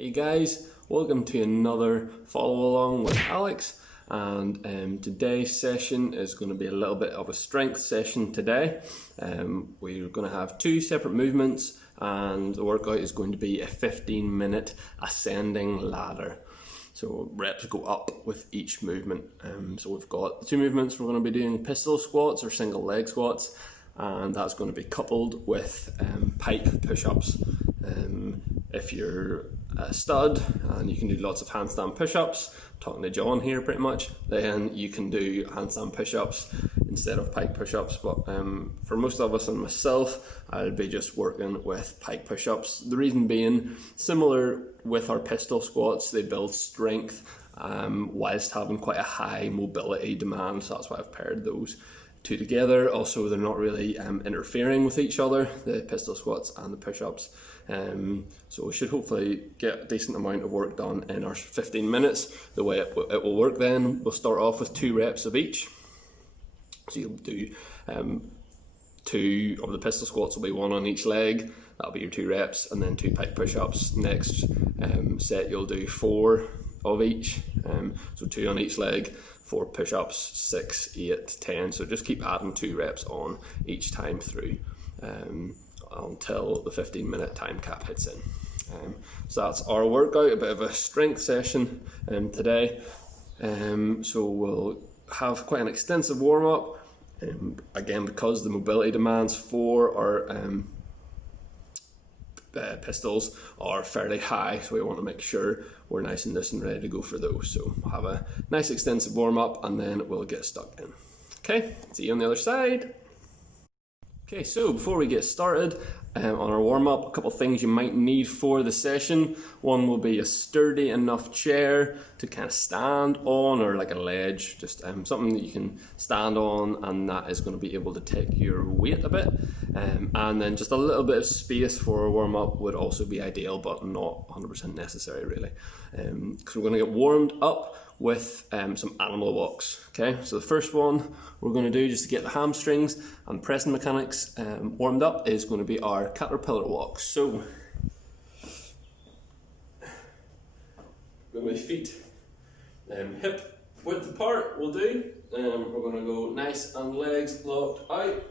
Hey guys, welcome to another follow along with Alex, and today's session is going to be a little bit of a strength session today. We're going to have two separate movements, and the workout is going to be a 15-minute ascending ladder. So reps go up with each movement. So we've got two movements. We're going to be doing pistol squats or single leg squats, and that's going to be coupled with pike push-ups. If you're a stud and you can do lots of handstand push-ups, talking to John here pretty much, then you can do handstand push-ups instead of pike push-ups. But for most of us and myself, I'll be just working with pike push-ups. The reason being, similar with our pistol squats, they build strength whilst having quite a high mobility demand, so that's why I've paired those two together. Also, they're not really interfering with each other, the pistol squats and the push-ups. So we should hopefully get a decent amount of work done in our 15 minutes. The way it will work then, we'll start off with 2 reps of each. So you'll do 2 of the pistol squats, will be 1 on each leg. That'll be your 2 reps, and then 2 pike push-ups. Next set you'll do 4 of each, so 2 on each leg, 4 push-ups, 6, 8, 10. So just keep adding 2 reps on each time through until the 15-minute time cap hits in. So that's our workout, a bit of a strength session today. So we'll have quite an extensive warm-up, again because the mobility demands for our pistols are fairly high, so we want to make sure we're nice and loose and ready to go for those. So we'll have a nice extensive warm-up and then we'll get stuck in. Okay, see you on the other side. Okay, so before we get started on our warm-up, a couple of things you might need for the session. One will be a sturdy enough chair to kind of stand on, or like a ledge, just something that you can stand on and that is going to be able to take your weight a bit. And then just a little bit of space for a warm-up would also be ideal, but not 100% necessary really. Because we're going to get warmed up with some animal walks. Okay, so the first one we're going to do just to get the hamstrings and pressing mechanics warmed up is going to be our Cutler walks. So with my feet hip width apart will do. We're going to go nice and legs locked out,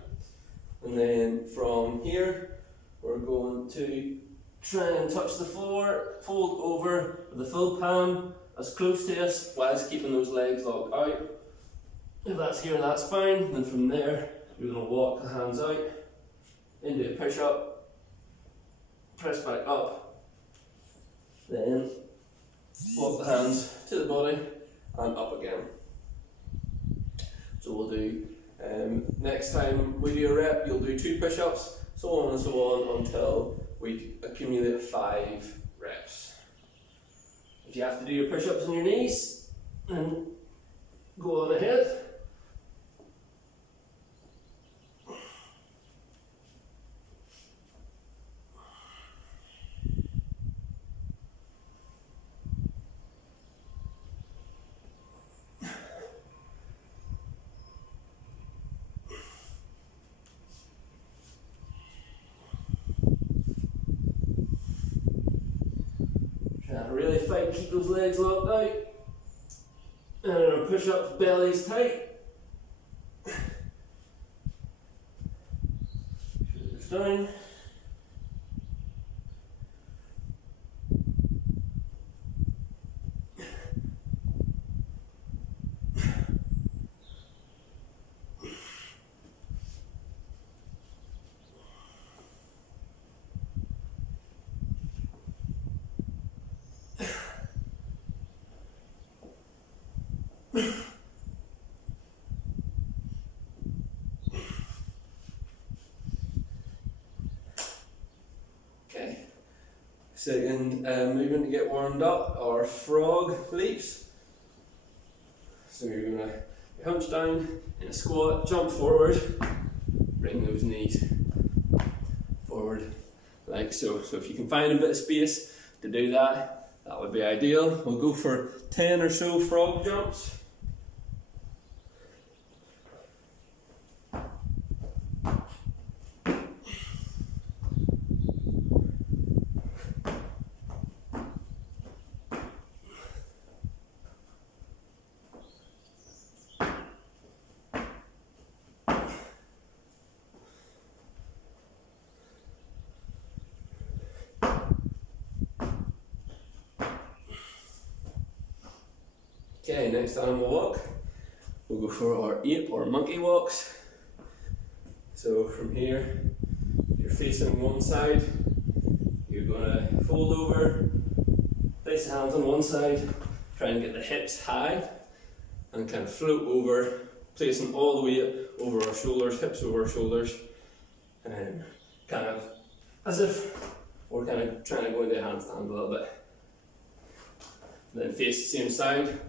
and then from here we're going to try and touch the floor, fold over with the full palm as close to us whilst keeping those legs locked out. If that's here, that's fine. Then from there, you're going to walk the hands out into a push-up, press back up, then walk the hands to the body and up again. So we'll do, next time we do a rep, you'll do 2 push-ups, so on and so on until we accumulate 5 reps. If you have to do your push-ups on your knees, then go on ahead. Really fight, keep those legs locked out, and our push-ups, belly's tight, shoulders down. Okay, second movement to get warmed up are frog leaps. So you're going to hunch down in a squat, jump forward, bring those knees forward like so. So if you can find a bit of space to do that, that would be ideal. We'll go for 10 or so frog jumps. Okay, next animal walk. We'll go for our ape or monkey walks. So from here, you're facing one side, you're going to fold over, place the hands on one side, try and get the hips high, and kind of float over, placing all the weight over our shoulders, hips over our shoulders, and kind of as if we're kind of trying to go into a handstand a little bit. And then face the same side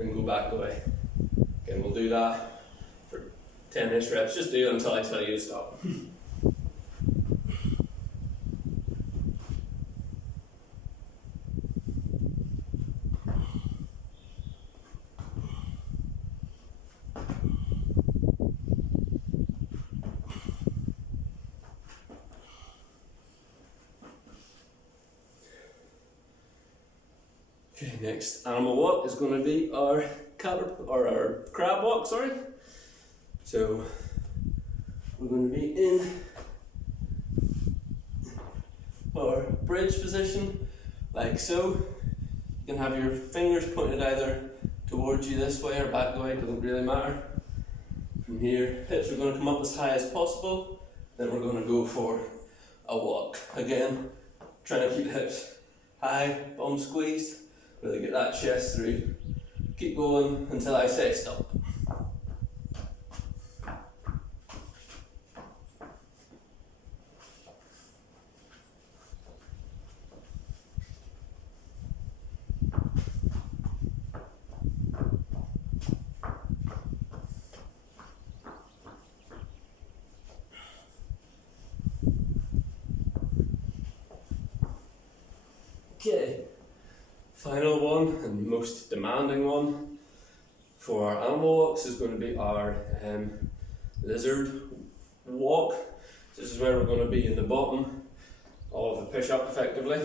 and go back the way. Again, we'll do that for 10-ish reps. Just do it until I tell you to stop. Okay, next animal walk is going to be our crab walk, sorry. So we're going to be in our bridge position, like so. You can have your fingers pointed either towards you this way or back the way, doesn't really matter. From here, hips are going to come up as high as possible, then we're going to go for a walk. Again, trying to keep the hips high, bum squeezed, really get that chest through. Keep going until I say stop. Okay, final one and most demanding one for our animal walks is going to be our lizard walk. This is where we're going to be in the bottom of the push-up effectively,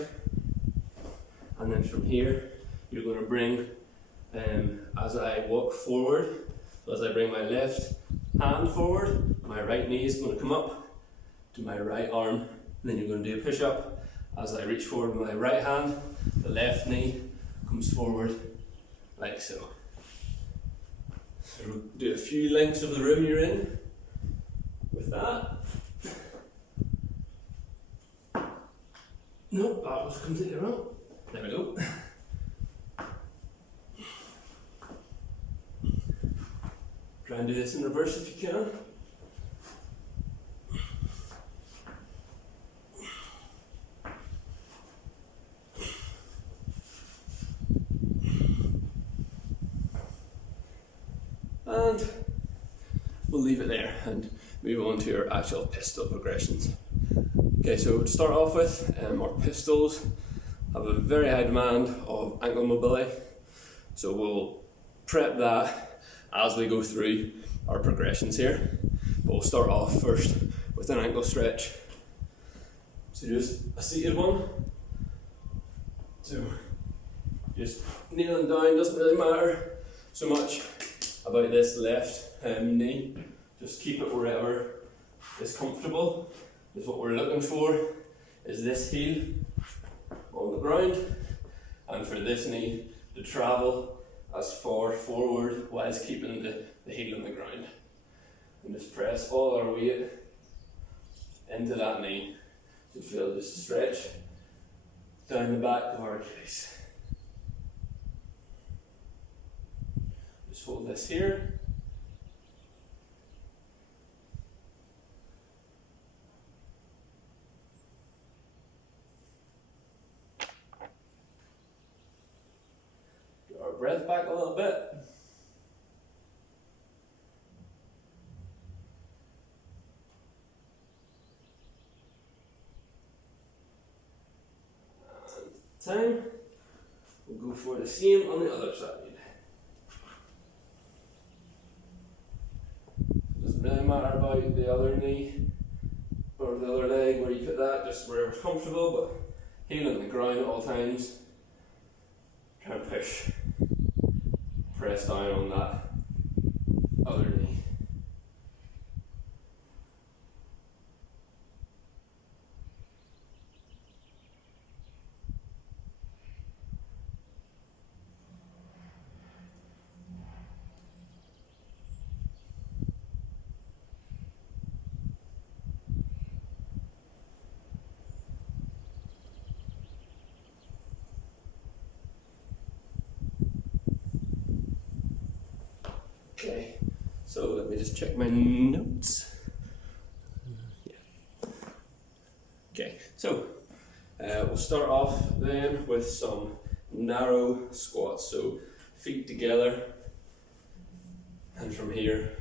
and then from here you're going to bring, as I walk forward, so as I bring my left hand forward, my right knee is going to come up to my right arm, and then you're going to do a push-up. As I reach forward with my right hand, the left knee comes forward like so. So we'll do a few lengths of the room you're in with that. Nope, that was completely wrong. There we go. Try and do this in reverse if you can. And we'll leave it there and move on to our actual pistol progressions. Okay, so to start off with, our pistols have a very high demand of ankle mobility, so we'll prep that as we go through our progressions here. But we'll start off first with an ankle stretch. So just a seated one. So just kneeling down, doesn't really matter so much about this left knee. Just keep it wherever is comfortable. Is what we're looking for is this heel on the ground, and for this knee to travel as far forward whilst keeping the heel on the ground. And just press all our weight into that knee to feel just stretch down the back of our Achilles. Just hold this here. Get our breath back a little bit. Time. We'll go for the same on the other side. Doesn't really matter about the other knee or the other leg where you put that, just wherever it's comfortable, but heel on the ground at all times. Try and push, press down on that other knee. So let me just check my notes. Yeah. Okay, so we'll start off then with some narrow squats. So feet together, and from here,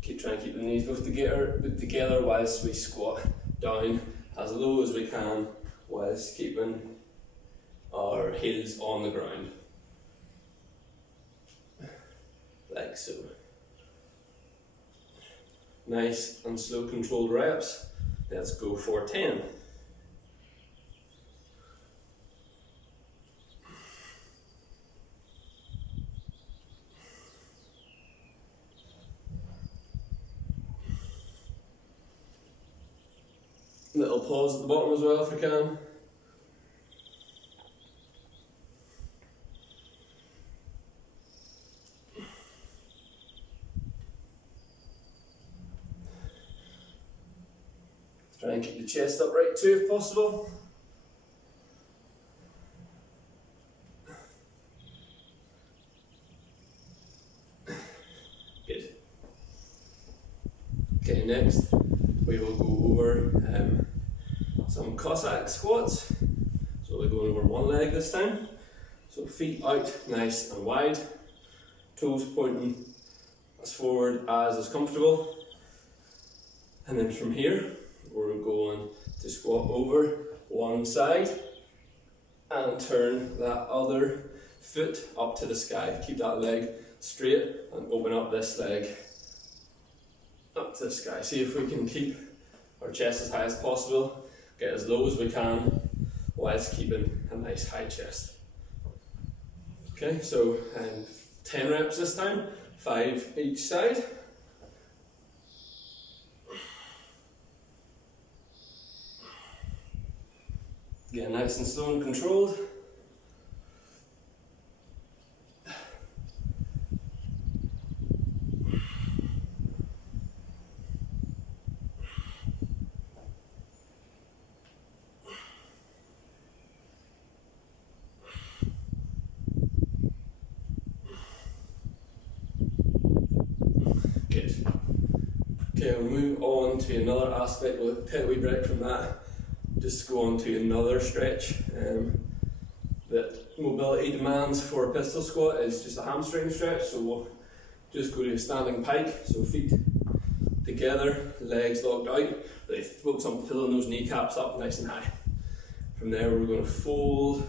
try and keep the knees both together whilst we squat down as low as we can, whilst keeping our heels on the ground, like so. Nice and slow controlled reps. Let's go for 10. Little pause at the bottom as well if we can. Try and keep the chest upright too if possible. Good. Okay, next we will go over some Cossack Squats. So we're going over one leg this time. So feet out nice and wide, toes pointing as forward as is comfortable. And then from here, we're going to squat over one side and turn that other foot up to the sky. Keep that leg straight and open up this leg up to the sky. See if we can keep our chest as high as possible, get as low as we can whilst keeping a nice high chest. Okay, so 10 reps this time, 5 each side. Get nice and slow and controlled. Good. Okay, we'll move on to another aspect. We'll take a wee break from that. Just go on to another stretch that mobility demands for a pistol squat is just a hamstring stretch. So we'll just go to a standing pike, so feet together, legs locked out. Really focus on pulling those kneecaps up nice and high. From there we're going to fold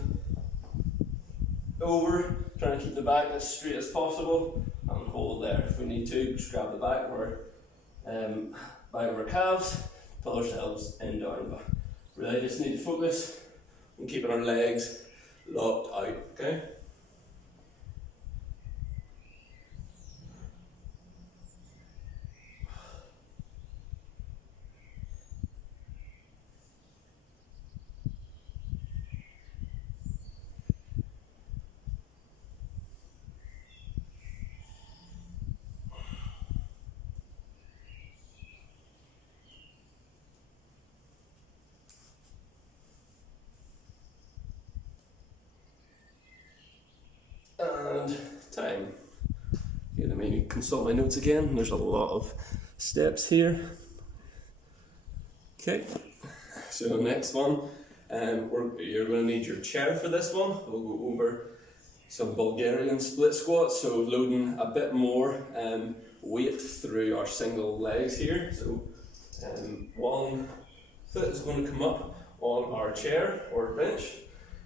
over, trying to keep the back as straight as possible and hold there. If we need to, just grab the back of our calves, pull ourselves in down. But really just need to focus on keeping our legs locked out, okay? And time. Okay, let me consult my notes again. There's a lot of steps here. Okay, so next one, you're going to need your chair for this one. We'll go over some Bulgarian split squats, so loading a bit more weight through our single legs here. So one foot is going to come up on our chair or bench,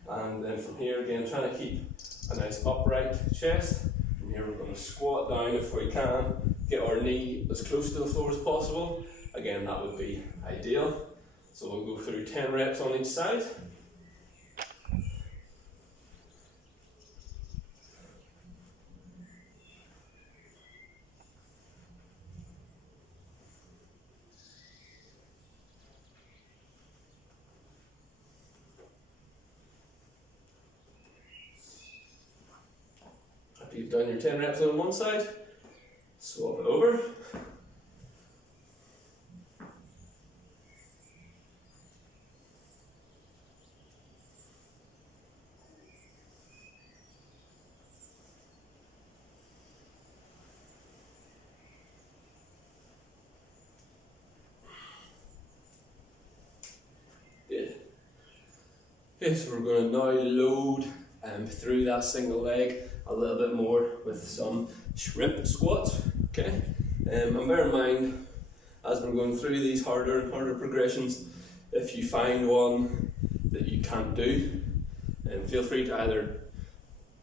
and then from here again trying to keep a nice upright chest. From here we're going to squat down if we can, get our knee as close to the floor as possible. Again, that would be ideal. So we'll go through 10 reps on each side. After you've done your 10 reps on one side, swap it over. Okay, so we're going to now load through that single leg a little bit more with some shrimp squats. Okay, and bear in mind, as we're going through these harder and harder progressions, if you find one that you can't do, feel free to either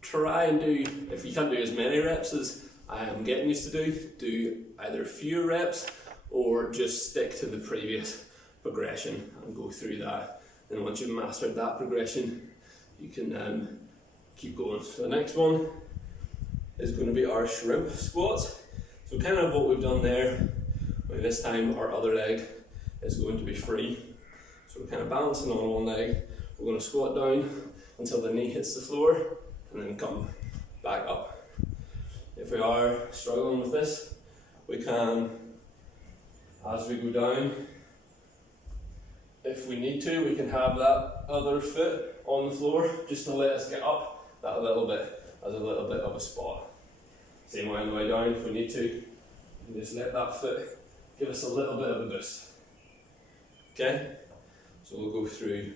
try and do, if you can't do as many reps as I am getting used to do either fewer reps or just stick to the previous progression and go through that. And once you've mastered that progression, you can keep going. So the next one is going to be our shrimp squats. So kind of what we've done there, only this time our other leg is going to be free. So we're kind of balancing on one leg. We're going to squat down until the knee hits the floor and then come back up. If we are struggling with this, we can, as we go down, if we need to, we can have that other foot on the floor just to let us get up that a little bit, as a little bit of a spot. Same way on the way down, if we need to, and just let that foot give us a little bit of a boost. Okay, so we'll go through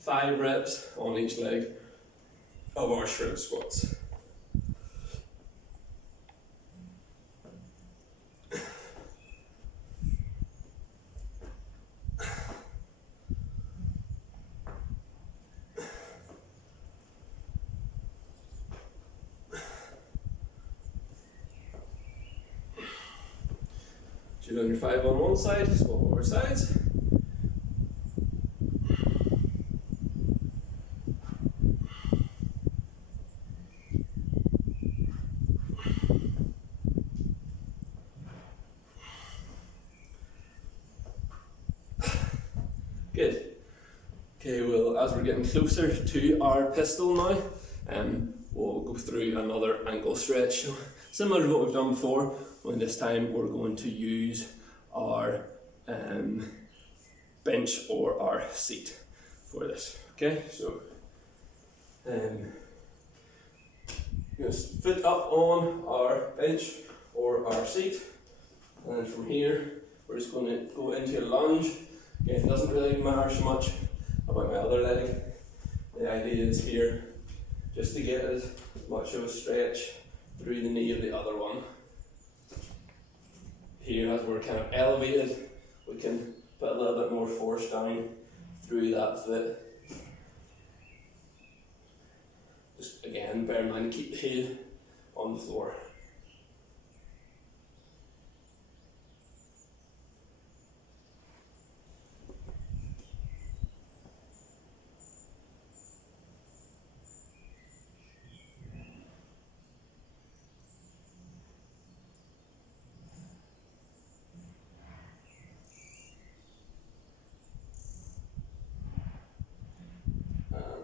5 reps on each leg of our shrimp squats. So you've done your 5 on one side, swap over sides. Good. Okay, well, as we're getting closer to our pistol now, we'll go through another ankle stretch. So, similar to what we've done before, only this time we're going to use our bench or our seat for this. Okay, so just foot up on our bench or our seat, and then from here we're just going to go into a lunge. Again, it doesn't really matter so much about my other leg. The idea is here just to get as much of a stretch through the knee of the other one. Here, as we're kind of elevated, we can put a little bit more force down through that foot. Just again, bear in mind, keep the heel on the floor.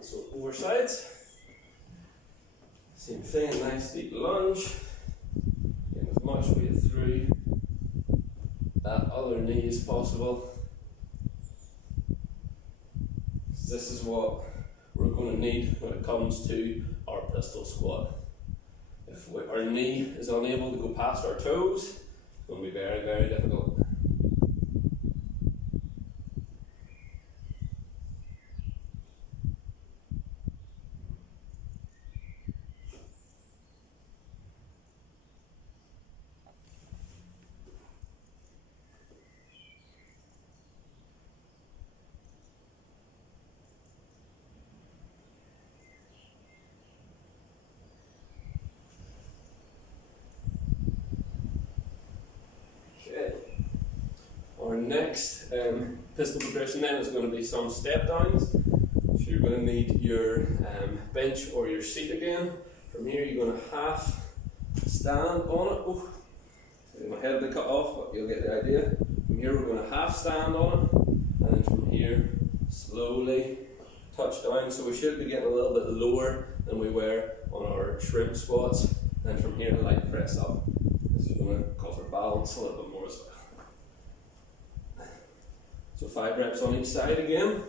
So over sides, same thing, nice deep lunge, getting as much weight through that other knee as possible. So this is what we're going to need when it comes to our pistol squat. If our knee is unable to go past our toes, it's going to be very, very difficult. Our next pistol progression then is going to be some step downs. So you're going to need your bench or your seat again. From here you're going to half stand on it. Oh, my head will be cut off, but you'll get the idea. From here we're going to half stand on it, and then from here slowly touch down. So we should be getting a little bit lower than we were on our shrimp squats. And from here light press up. This is going to cause our balance a little bit more as well. So 5 reps on each side again.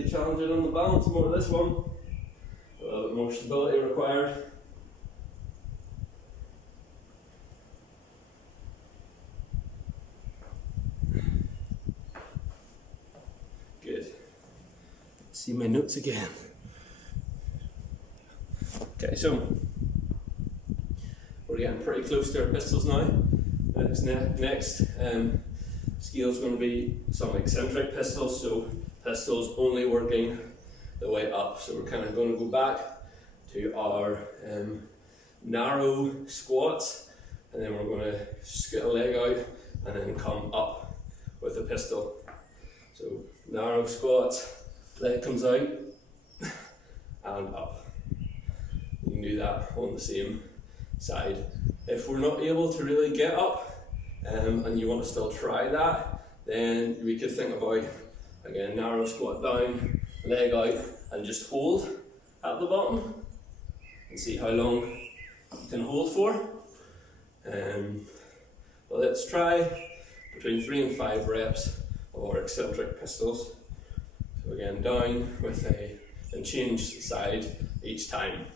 slightly challenging on the balance, more this one. A little bit more stability required. Good. See my notes again. Okay, so we're getting pretty close to our pistols now. Next skill is going to be some eccentric pistols, so pistols only working the way up. So we're kind of going to go back to our narrow squats, and then we're going to scoot a leg out and then come up with a pistol. So narrow squats, leg comes out and up. You can do that on the same side. If we're not able to really get up and you want to still try that, then we could think about, again, narrow squat down, leg out, and just hold at the bottom and see how long you can hold for. But let's try between 3 and 5 reps of our eccentric pistols. So again, down with and change side each time.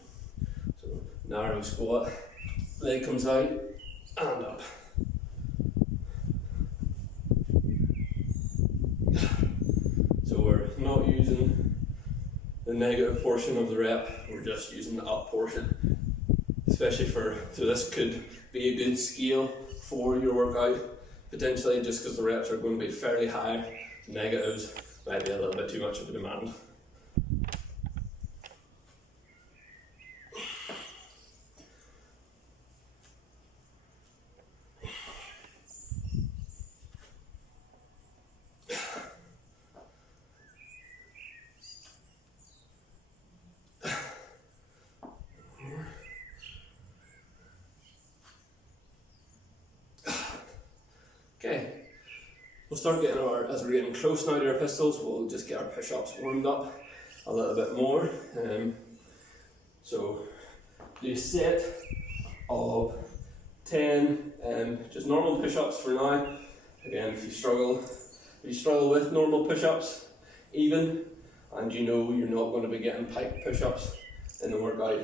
So narrow squat, leg comes out and up. So we're not using the negative portion of the rep, we're just using the up portion. Especially so this could be a good scale for your workout, potentially, just because the reps are going to be fairly high. Negatives might be a little bit too much of a demand. Okay, we'll start getting as we're getting close now to our pistols, we'll just get our push-ups warmed up a little bit more. So do a set of 10 just normal push-ups for now. Again, if you struggle with normal push-ups even, and you know you're not going to be getting pike push-ups in the workout,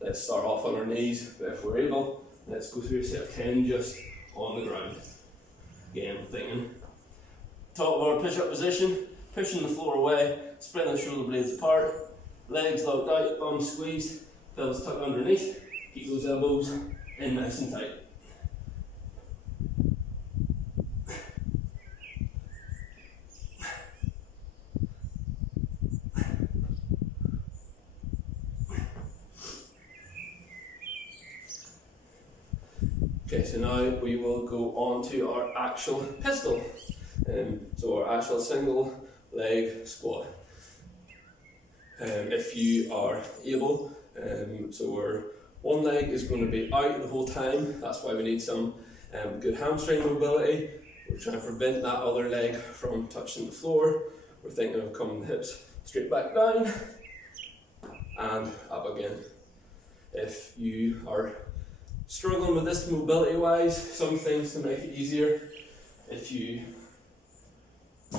let's start off on our knees, but if we're able, let's go through a set of 10 just on the ground. Again, thinking top of our push-up position, pushing the floor away, spreading the shoulder blades apart, legs locked out, bum squeezed, pelvis tucked underneath, keep those elbows in nice and tight. Okay, so now we will go on to our actual pistol. So our actual single leg squat. If you are able, so one leg is going to be out the whole time. That's why we need some good hamstring mobility. We're trying to prevent that other leg from touching the floor. We're thinking of coming the hips straight back down and up again. If you are struggling with this mobility wise, some things to make it easier, if you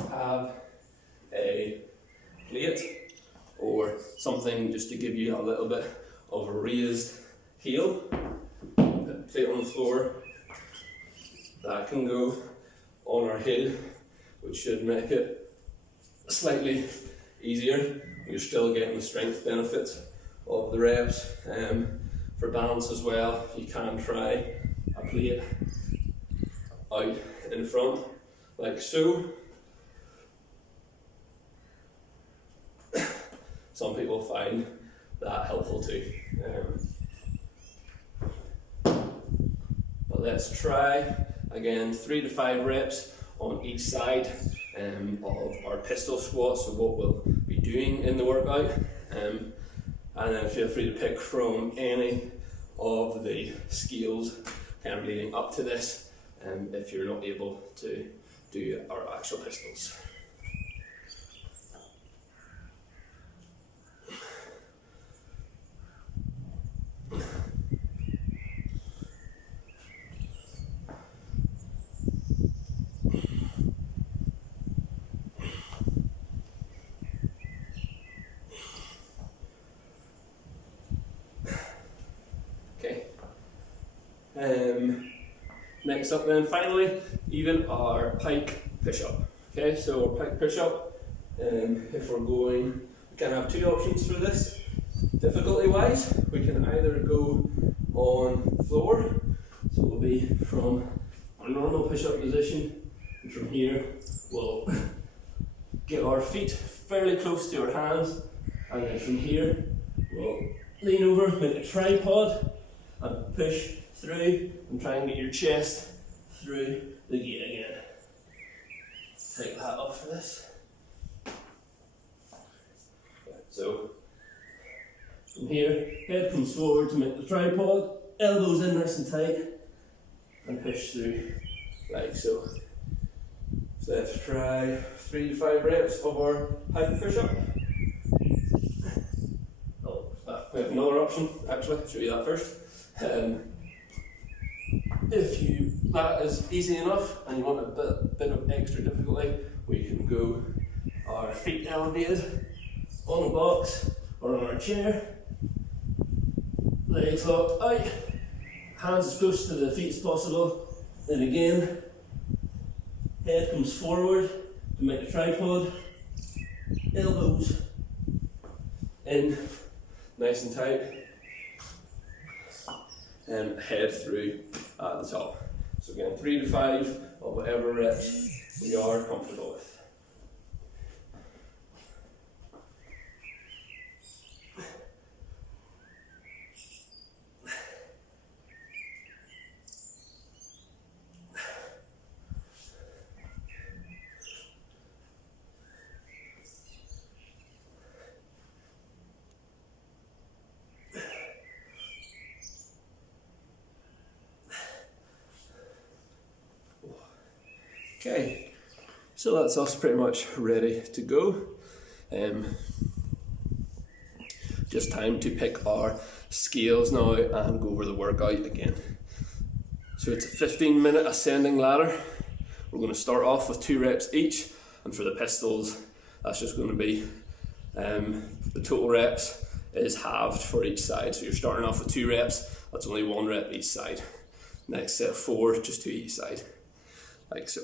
have a plate or something just to give you a little bit of a raised heel, plate on the floor, that can go on our head, which should make it slightly easier. You're still getting the strength benefits of the reps. For balance as well, you can try a plate out in front, like so. Some people find that helpful too. But let's try again 3 to 5 reps on each side of our pistol squat, so what we'll be doing in the workout. And then feel free to pick from any of the skills kind of leading up to this, if you're not able to do our actual pistols. Next up then, finally, even our pike push-up. Okay, so our pike push-up, if we're going, we can have two options for this. Difficulty-wise, we can either go on floor, so we'll be from our normal push-up position, and from here we'll get our feet fairly close to our hands, and then from here we'll lean over, make a tripod, and push through, and try and get your chest through the gate again. Take that off for this. So from here, head comes forward to make the tripod, elbows in nice and tight, and push through like so. So let's try 3 to 5 reps of our pike push-up. We have another option, actually, I'll show you that first. If that is easy enough and you want a bit of extra difficulty, we can go our feet elevated on the box or on our chair, legs locked out, hands as close to the feet as possible, then again, head comes forward to make the tripod, elbows in nice and tight, and head through at the top. So again, 3 to 5 of whatever reps we are comfortable with. Okay, so that's us pretty much ready to go. Just time to pick our scales now and go over the workout again. So it's a 15-minute ascending ladder. We're going to start off with 2 reps each, and for the pistols, that's just going to be the total reps is halved for each side. So you're starting off with 2 reps, that's only 1 rep each side. Next set of 4, just 2 each side, like so.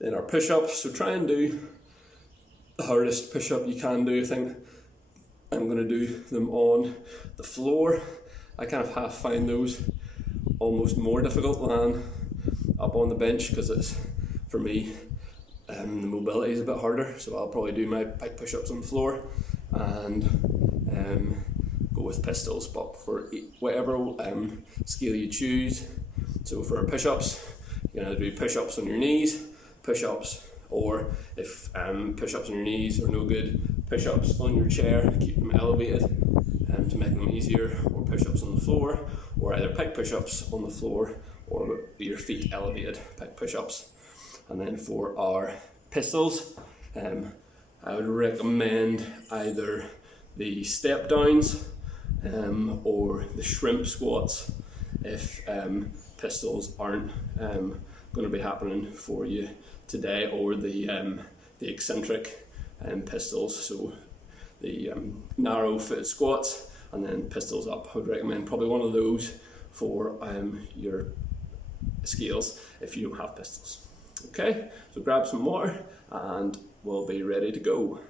Then our push-ups, so try and do the hardest push-up you can do. I think I'm going to do them on the floor. I kind of half find those almost more difficult than up on the bench, because it's, for me, the mobility is a bit harder, so I'll probably do my pike push-ups on the floor and go with pistols. But for whatever scale you choose, so for our push-ups, you're going to do push-ups on your knees, push-ups, or if push-ups on your knees are no good, push-ups on your chair, keep them elevated to make them easier, or push-ups on the floor, or either pike push-ups on the floor or your feet elevated pike push-ups. And then for our pistols, I would recommend either the step downs or the shrimp squats if pistols aren't going to be happening for you today, or the eccentric pistols, so the narrow fitted squats and then pistols up. I would recommend probably one of those for your scales if you don't have pistols. Okay, so grab some water and we'll be ready to go.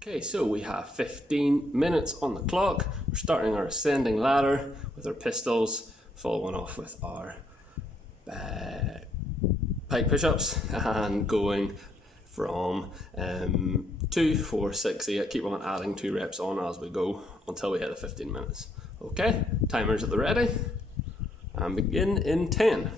Okay, so we have 15 minutes on the clock. We're starting our ascending ladder with our pistols, following off with our pike push-ups, and going from 2, 4, 6, 8, keep on adding 2 reps on as we go until we hit the 15 minutes. Okay, timers at the ready, and begin in 10.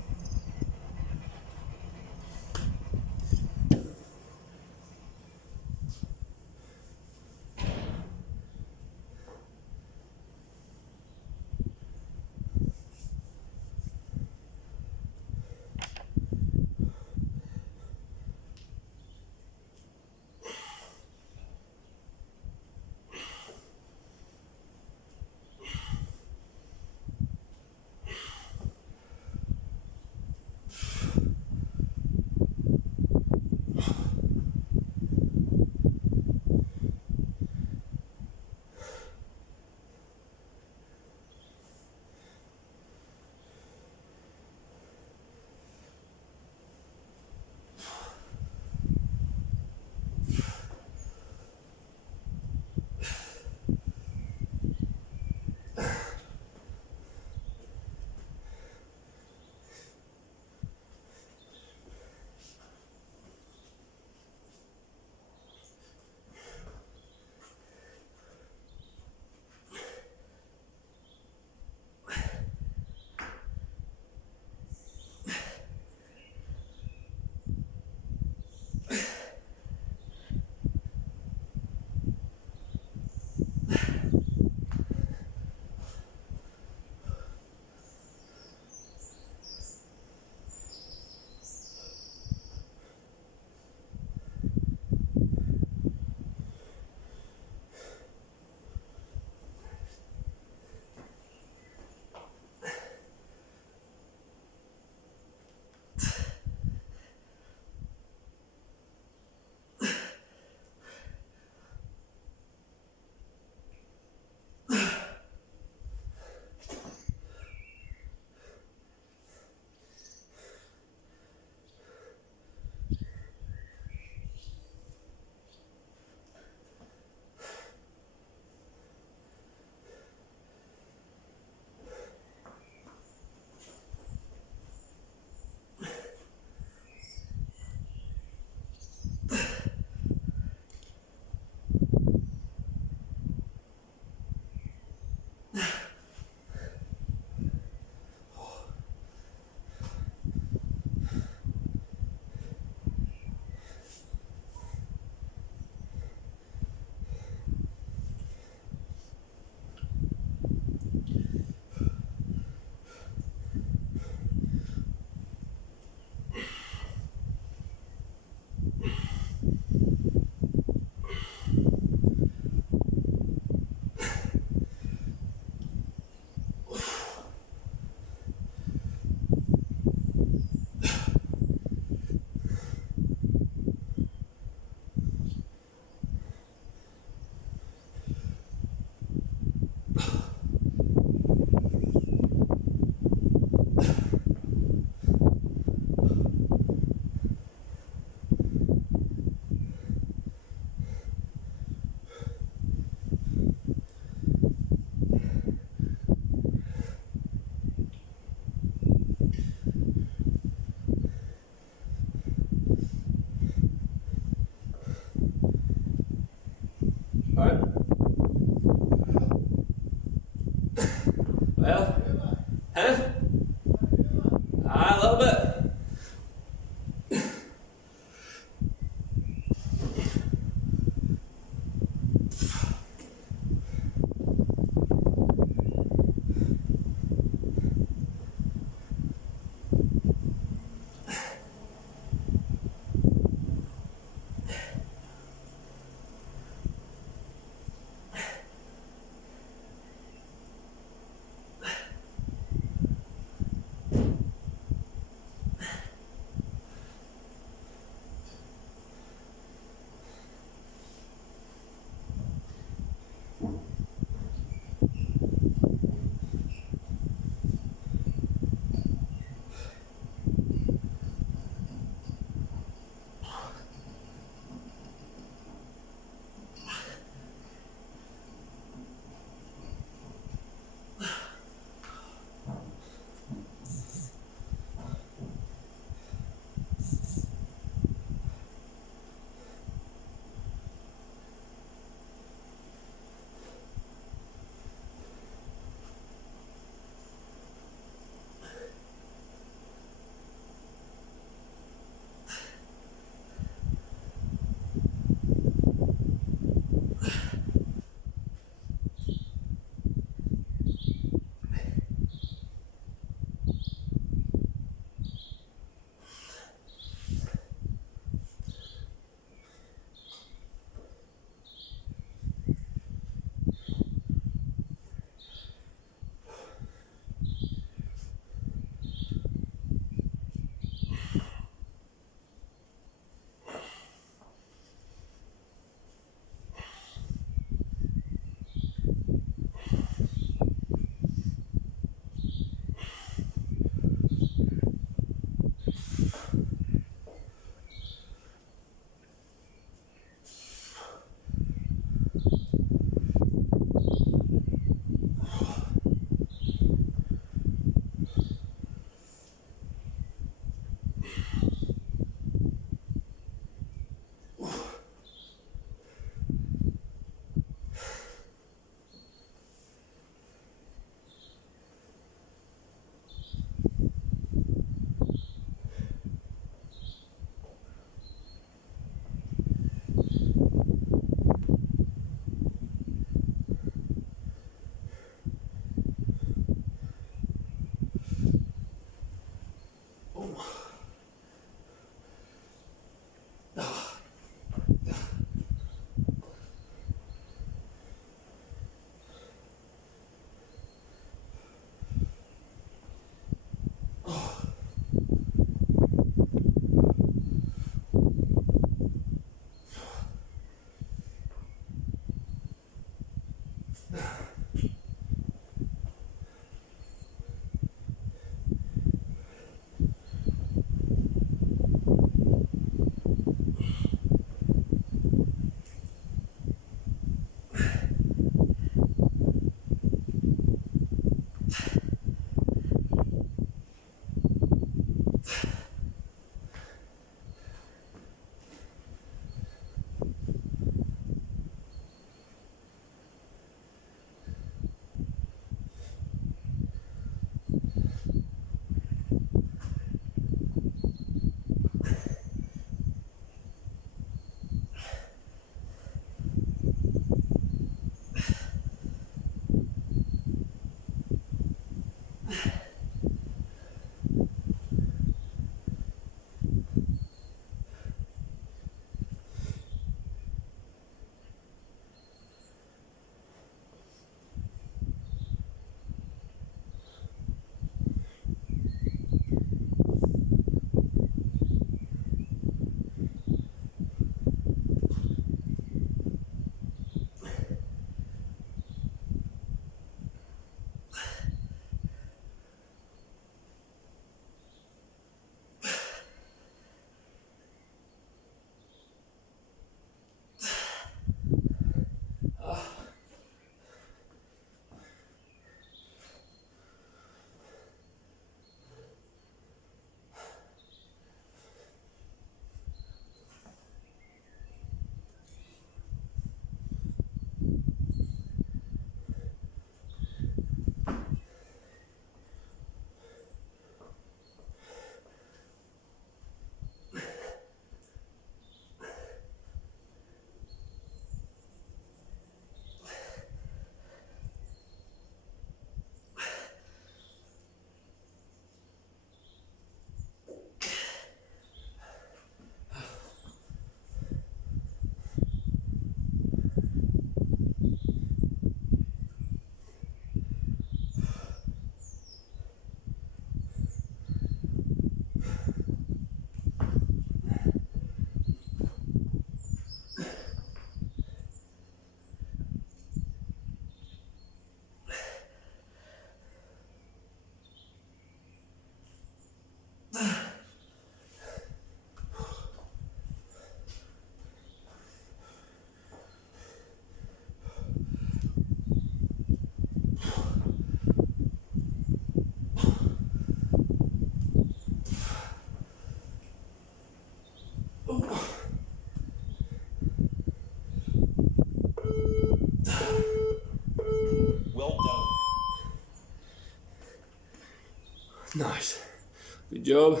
Good job.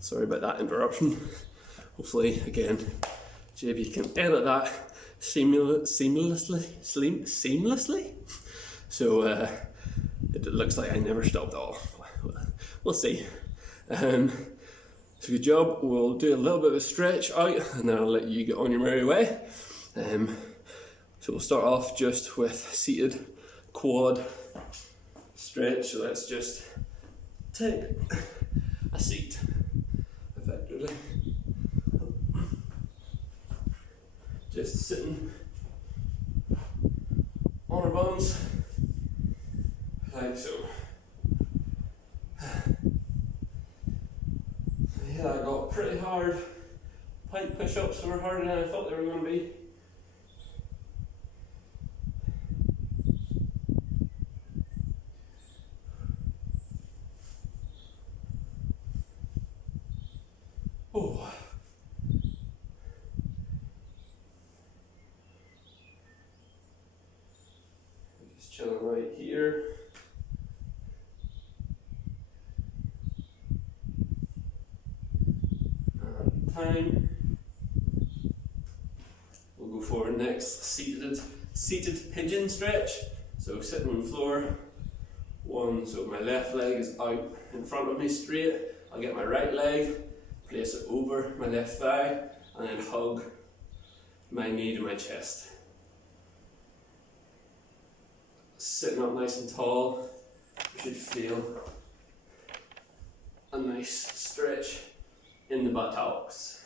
Sorry about that interruption. Hopefully, again, JB can edit that seamlessly. So it looks like I never stopped at all. We'll see. So good job. We'll do a little bit of a stretch out and then I'll let you get on your merry way. So we'll start off just with seated quad stretch. So let's just take a seat effectively. Just sitting on our buns like so. Yeah, I got pretty hard pike push-ups. They were harder than I thought they were going to be. Oh. Just chilling right here. Time. We'll go for our next seated pigeon stretch. So sitting on the floor, one, so my left leg is out in front of me straight. I'll get my right leg, place it over my left thigh, and then hug my knee to my chest. Sitting up nice and tall, you should feel a nice stretch in the buttocks.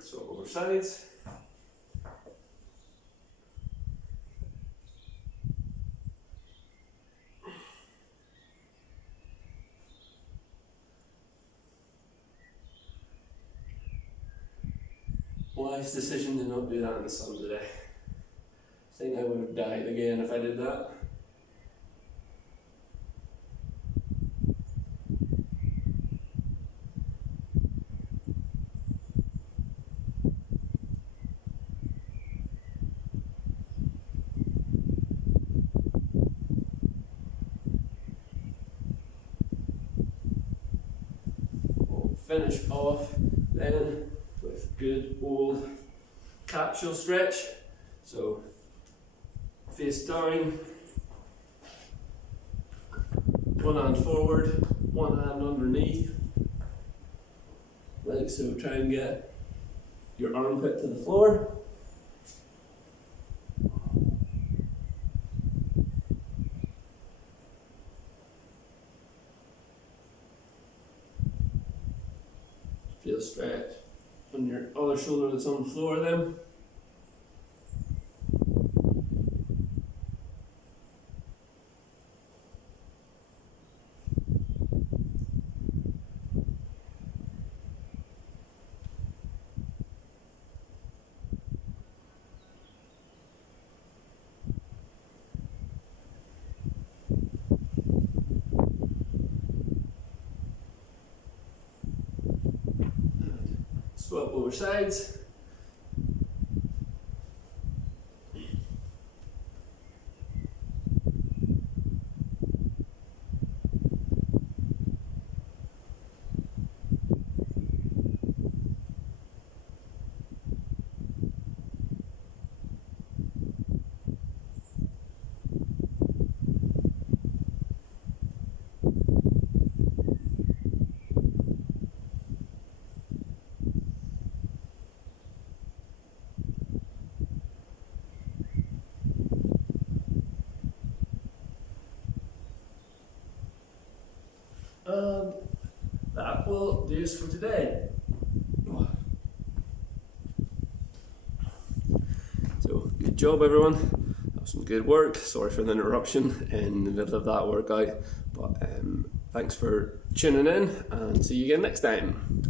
So over sides. Wise decision to not do that in the sun today. I think I would have died again if I did that. We'll finish off then with good old capsule stretch. So face down, one hand forward, one hand underneath, like so. Try and get your armpit to the floor. Feel stretch on your other shoulder that's on the floor then. Swap over sides. And that will do us for today. So good job everyone, that was some good work. Sorry for the interruption in the middle of that workout, but thanks for tuning in and see you again next time.